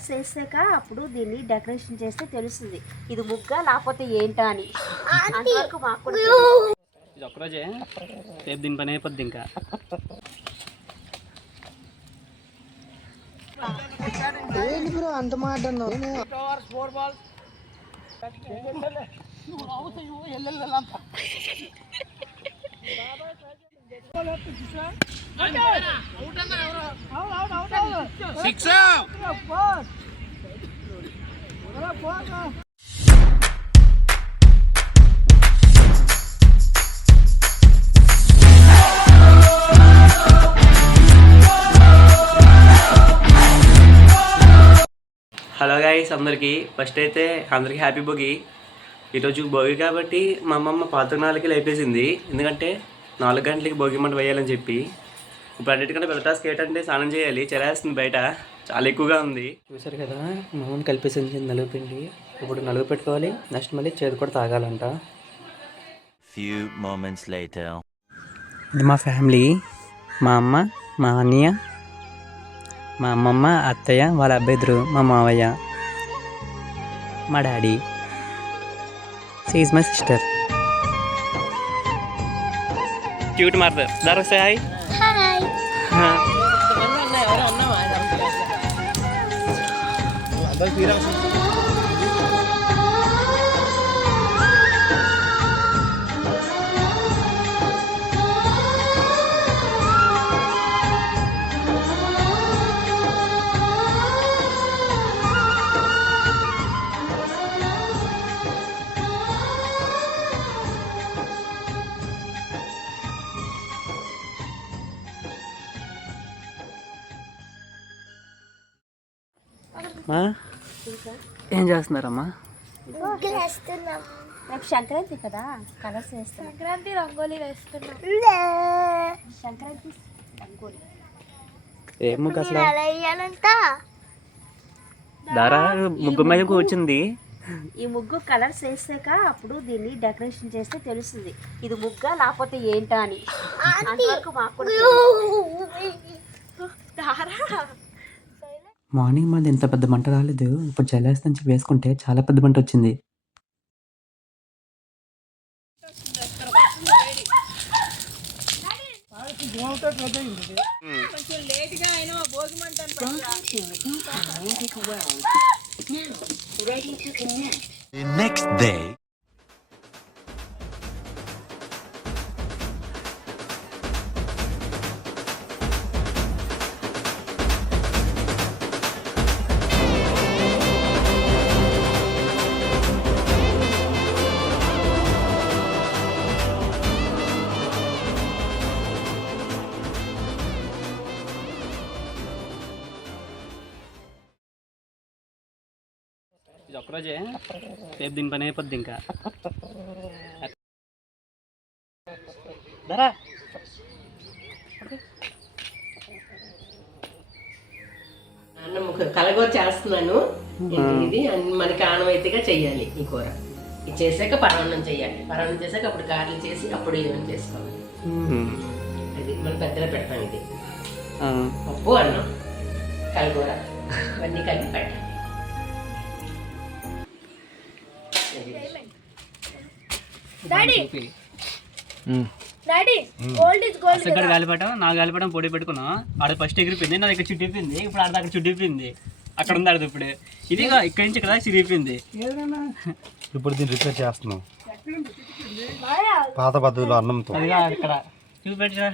Colours వేసాక అప్పుడు దీన్ని డెకరేషన్ చేస్తే తెలుస్తుంది ఇది ముగ్గా లేకపోతే ఏంటా అని. అంతవరకు మాకు కూడా తెలియదు. ఇది ఒక్కరోజే రేపు దీని పని అయిపోద్ది ఇంకా. అంత మాట హలో గైస్, అందరికీ ఫస్ట్ అయితే అందరికీ హ్యాపీ భోగి. ఈరోజు భోగి కాబట్టి మా అమ్మమ్మ 4:30కి లేపేసింది, ఎందుకంటే 4 గంటలకి భోగి మంట వేయాలని చెప్పి. ఇప్పుడు అన్నిటికంటే పెద్ద టాస్క్ ఏంటంటే స్నానం చేయాలి. చలేస్తుంది, బయట చాలా ఎక్కువగా ఉంది. చూసారు కదా, మా అమ్మమ్మ కలిపేసింది నలుగు పిండి. ఇప్పుడు నలుగు పెట్టుకోవాలి, నెక్స్ట్ మళ్ళీ చేదు కూడా తాగాలంట. Few moments later. ఇది మా ఫ్యామిలీ, మా అమ్మ, మా అన్నయ్య, మా అమ్మమ్మ, అత్తయ్య, వాళ్ళ అబ్బాయిద్దరు, మా మావయ్య, మా daddy. She is my sister. Cute mother. దారా సే హాయ్. ఏం చేస్తున్నారమ్మా? రేపు సంక్రాంతి కదా, కలర్స్ వేస్తాం. సంక్రాంతి రంగోలీ వేస్తున్నాం. సంక్రాంతి రంగోలీ ఏ ముగ్గు అసలు? దారా ముగ్గు మీద కూర్చుంది. ఈ ముగ్గు కలర్స్ వేసాక అప్పుడు దీన్ని డెకరేషన్ చేస్తే తెలుస్తుంది ఇది ముగ్గా లేకపోతే ఏంటా అని. అంతవరకు మాకు కూడా తెలియదు. మార్నింగ్ మాది ఇంత పెద్ద మంట రాలేదు, ఇప్పుడు చల్లేస్తని చెప్పి వేసుకుంటే చాలా పెద్ద మంట వచ్చింది. The next day. ఇది ఒక్కరోజే రేపు దీని పని అయిపోద్ది ఇంకా. దరా అన్నం కలగూర చేస్తున్నాను. ఇది మనకి ఆనవాయితీగా చెయ్యాలి. ఈ కూర ఇది చేసాక పరమాన్నం చెయ్యాలి. పరమాన్నం చేసాక అప్పుడు గారెలు చేసి అప్పుడు ఏమైనా చేసుకోవాలి. ఇది మనం పెద్దగా పెడతాం. ఇది పప్పు, అన్నం, కలగూర ఇవన్నీ కలిపి పెట్టాలి. ఇక్కడ గాలిపటం, నా గాలిపటం పొడి పెట్టుకున్నాం. ఆడ ఫస్ట్ ఎగిరిపోయింది, నా దగ్గర చుట్టిపోయింది. ఇప్పుడు ఆడ దగ్గర చుట్టిపోయింది, అక్కడ ఉంది ఆడది. ఇప్పుడు ఇది ఇక్కడి నుంచి ఇక్కడ చిరిగిపోయింది. ఇప్పుడు దీన్ని రిపేర్ చేస్తున్నాం పాత పద్ధతిలో అన్నంతో. ఇక్కడ చూపెట్టా,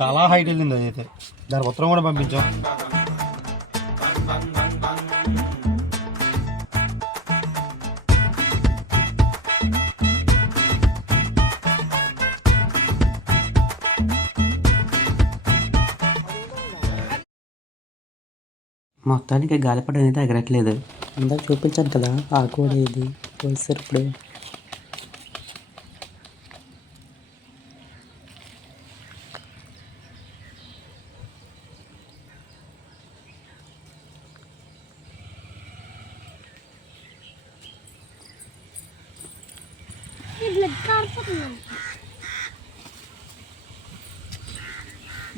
చాలా హైట్ వెళ్ళింది. అది అయితే దాని ఉత్తరం కూడా పంపించాం. మొత్తానికి గాలిపటం అనేది ఎగరట్లేదు. ఇందాక చూపించాను కదా, ఆకు ఇది పోసారు. ఇప్పుడు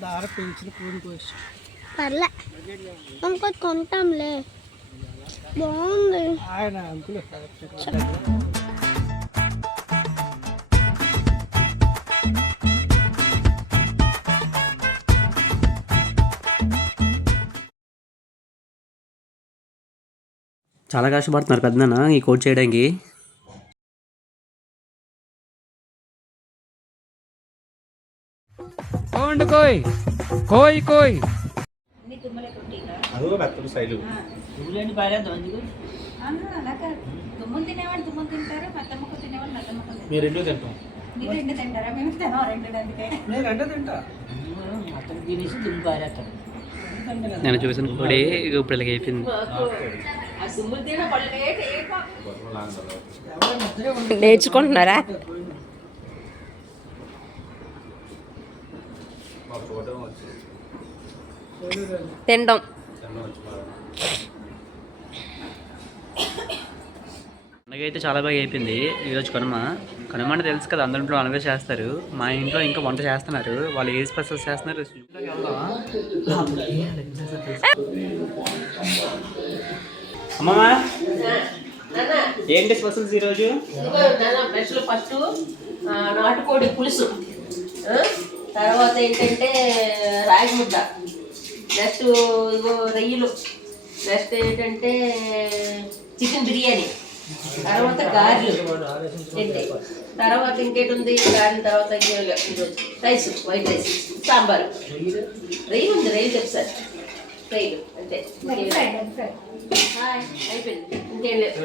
దార పెంచిన పూరి కోసి పర్లే ఇంకోటి కొంటాంలే బాగుంది. చాలా కష్టపడుతున్నారు పెద్దనా ఈ కోట్ చేయడానికి. అదో పెద్ద సైజు దుమ్ములు తినేవాళ్ళు దుమ్ములు తింటారు, మెత్త ముక్క తినేవాళ్ళు మెత్త ముక్క తింటారు. మీరు రెండో తింటాం. మీరు రెండు తింటారా? మేము తినాం రెండు అందుకే. నేను రెండో తింటా. నేను చూసిన కోడి ఇప్పుడు ఇలాగ అయిపోయింది. నేర్చుకుంటున్నారా? తినడం పండగ చాలా బాగా అయిపోయింది. ఈరోజు కనుమ అంటే తెలుసు కదా, అందరి ఇంట్లో నాన్ వెజ్ చేస్తారు. మా ఇంట్లో ఇంకా వంట చేస్తున్నారు. వాళ్ళు ఏ స్పెషల్స్ చేస్తున్నారు. అమ్మమ్మా ఏంటి స్పెషల్స్ ఈరోజు? ఫస్ట్ నాటుకోడి పులుసు, తర్వాత ఏంటంటే రాగి ముద్ద, నెక్స్ట్ ఇగో రొయ్యలు, నెక్స్ట్ ఏంటంటే చికెన్ బిర్యానీ, తర్వాత గారెలు ఏంటి, తర్వాత ఇంకేటి ఉంది గారెల తర్వాత రైస్, వైట్ రైస్, సాంబారు, రొయ్యలు ఉంది, రొయ్యలు తెలుసారు, రొయ్యలు అంతే. అయిపోయింది, ఇంకేం లేదు.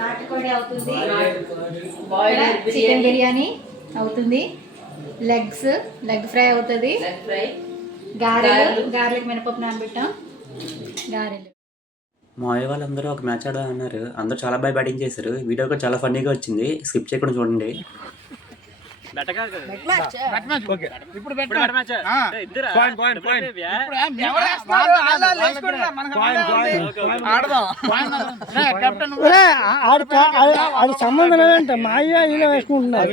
నాటుకోడి అవుతుంది, బాయిలర్ చికెన్ బిర్యానీ అవుతుంది, లెగ్ ఫ్రై అవుతుంది, ఫ్రై, గారెలకు మినపప్పు నానబెట్టాం, గారెలు. మా అయ్య వాళ్ళందరూ ఒక మ్యాచ్ ఆడదాం అన్నారు. అందరూ చాలా బాగా బ్యాటింగ్ చేశారు. వీడియో కూడా చాలా ఫన్నీగా వచ్చింది. స్కిప్ చేయకుండా చూడండి. సంబంధం లేదంట మా అయ్య ఇలా వేసుకుంటున్నారు.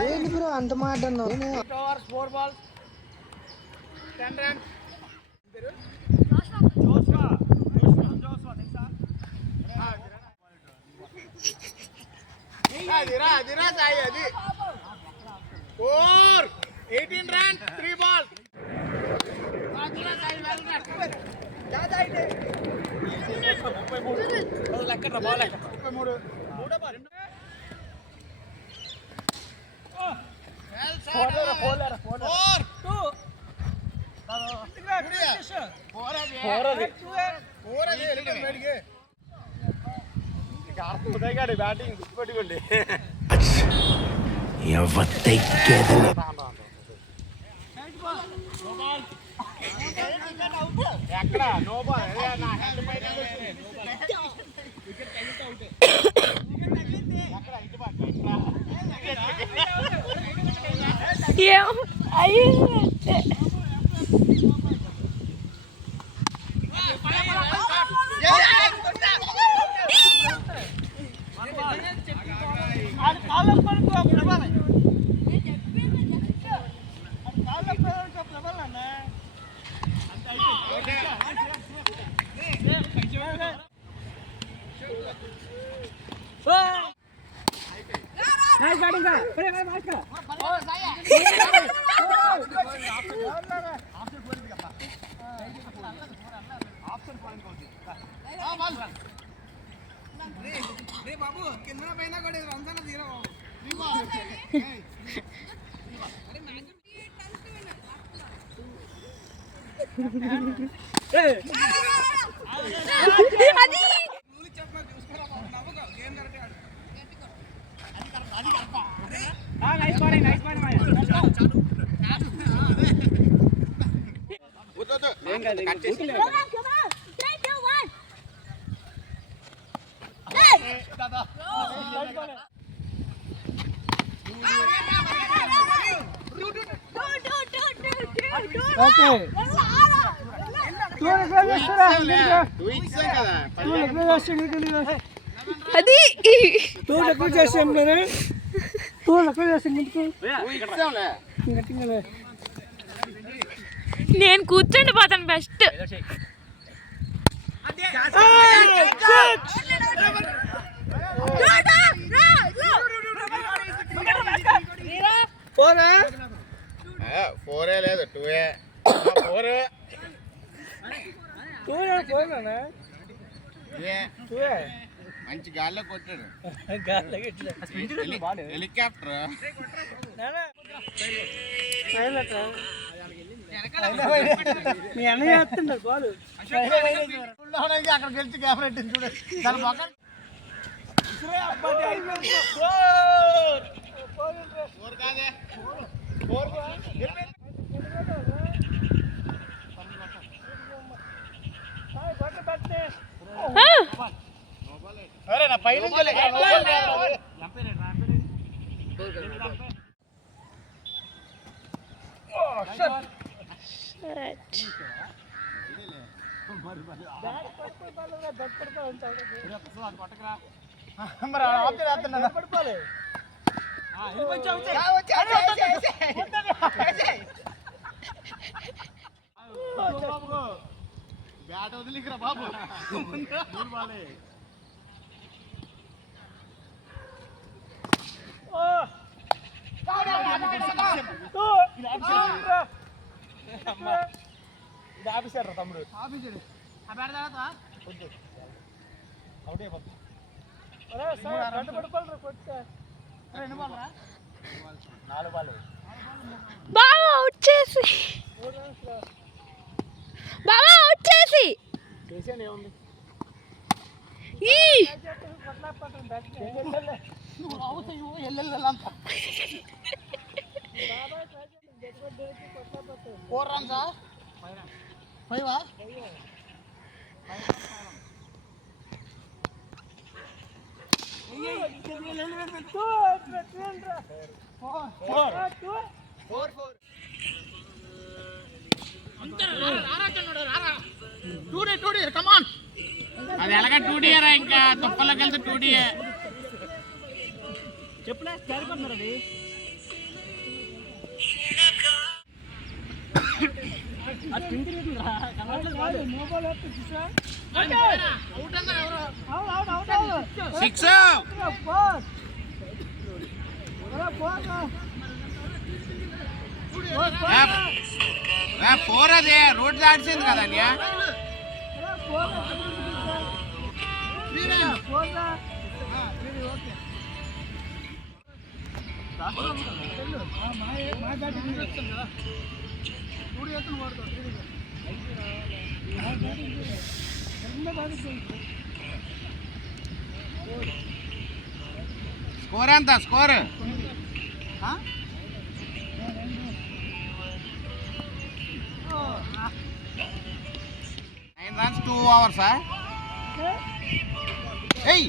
ఏంటి బ్రో అంత మాట అన్నావు? ఓకే అది ఎక్కువ చేసాం ఎక్కువ చేస్తాం నేను కూర్చొని పోతాను బెస్ట్. ఫోరే లేదు 2ఏ 4 మంచి గాల్లో కొట్టాడు హెలికాప్టర్ మీ అన్న చేస్తుంటారు బాలు అక్కడ గెలిచి కెమెరా చూడండి దాని పక్కన బ్యాట్ వదిలికరా బాబు ఆఫీసర్ తమ్ముడు ఆఫీసర్ బావా వచ్చేసి అది ఎలాగ 2D రా ఇంకా తుప్పలోకి వెళ్తే 2D చెప్పులే సరిపోతున్నారు అది సిక్స్ ఫోర్ అది రోడ్ దాడిచింది కదా స్కోర్ ఎంత స్కోర్ 9 runs 2 hours ఏయ్